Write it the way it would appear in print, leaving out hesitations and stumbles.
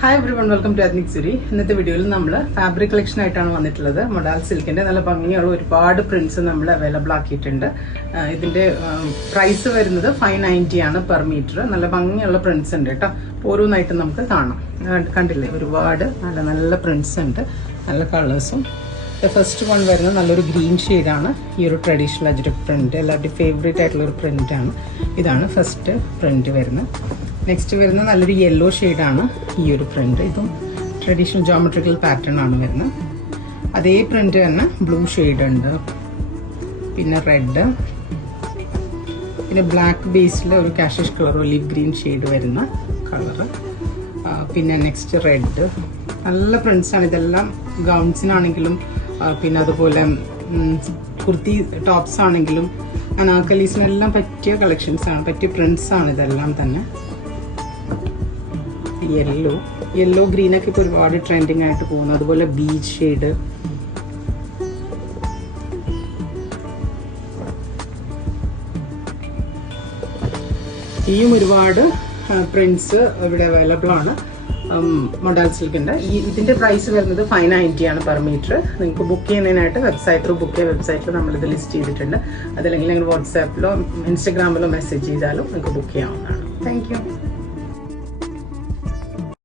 Hi everyone, welcome to Ethnic Suri. ഇന്നത്തെ വീഡിയോയിൽ നമ്മൾ ഫാബ്രിക് കളക്ഷൻ ആയിട്ടാണ് വന്നിട്ടുള്ളത്. മൊഡാൽ സിൽക്കിന്റെ നല്ല ഭംഗിയുള്ള ഒരുപാട് പ്രിന്റ്സ് നമ്മൾ അവൈലബിൾ ആക്കിയിട്ടുണ്ട്. ഇതിന്റെ പ്രൈസ് വരുന്നത് 590 ആണ് പെർ മീറ്റർ. നല്ല ഭംഗിയുള്ള പ്രിന്റ്സ് ഉണ്ട് കേട്ടോ. ഓരോന്നായിട്ട് നമുക്ക് കാണാം. കണ്ടില്ലേ, ഒരുപാട് നല്ല നല്ല പ്രിന്റ്സ് ഉണ്ട്, നല്ല കളേഴ്സും. ഫസ്റ്റ് വൺ വരുന്നത് നല്ലൊരു ഗ്രീൻ ഷെയ്ഡാണ്. ഈ ഒരു ട്രഡീഷണൽ അജ്രക് പ്രിന്റ് എല്ലാവരുടെയും ഫേവറേറ്റ് ആയിട്ടുള്ള ഒരു പ്രിന്റാണ്. ഇതാണ് ഫസ്റ്റ് പ്രിന്റ് വരുന്നത്. നെക്സ്റ്റ് വരുന്ന നല്ലൊരു യെല്ലോ ഷെയ്ഡാണ് ഈ ഒരു പ്രിന്റ്. ഇതും ട്രഡീഷണൽ ജോമെട്രിക്കൽ പാറ്റേൺ ആണ് വരുന്നത്. അതേ പ്രിന്റ് തന്നെ ബ്ലൂ ഷെയ്ഡ് ഉണ്ട്, പിന്നെ റെഡ്, പിന്നെ ബ്ലാക്ക് ബേസിൽ ഒരു Kashish colour olive green shade വരുന്ന കളറ്, പിന്നെ നെക്സ്റ്റ് റെഡ്. നല്ല പ്രിന്റ്സ് ആണ് ഇതെല്ലാം. ഗൗൺസിനാണെങ്കിലും പിന്നെ അതുപോലെ കുർത്തി ടോപ്സ് ആണെങ്കിലും അനാർക്കലീസിനെല്ലാം പറ്റിയ കളക്ഷൻസ് ആണ്, പറ്റിയ പ്രിന്റ്സ് ആണ് ഇതെല്ലാം തന്നെ. യെല്ലോ ഗ്രീനൊക്കെ ഇപ്പോൾ ഒരുപാട് ട്രെൻഡിങ് ആയിട്ട് പോകുന്നു. അതുപോലെ ബീച്ച് ഷെയ്ഡ്, ഇനിയും ഒരുപാട് പ്രിന്റ്സ് ഇവിടെ അവൈലബിൾ ആണ് മൊഡാൽ സിൽക്കിന്റെ. ഇതിന്റെ പ്രൈസ് വരുന്നത് 590 ആണ് പെർ മീറ്റർ. നിങ്ങൾക്ക് ബുക്ക് ചെയ്യുന്നതിനായിട്ട് വെബ്സൈറ്റ് ത്രൂ ബുക്ക് ചെയ്യുക. വെബ്സൈറ്റിൽ നമ്മളിത് ലിസ്റ്റ് ചെയ്തിട്ടുണ്ട്. അതല്ലെങ്കിൽ നിങ്ങൾ വാട്സാപ്പിലോ ഇൻസ്റ്റഗ്രാമിലോ മെസ്സേജ് ചെയ്താലും നിങ്ങൾക്ക് ബുക്ക് ചെയ്യാവുന്നതാണ്. Thank you.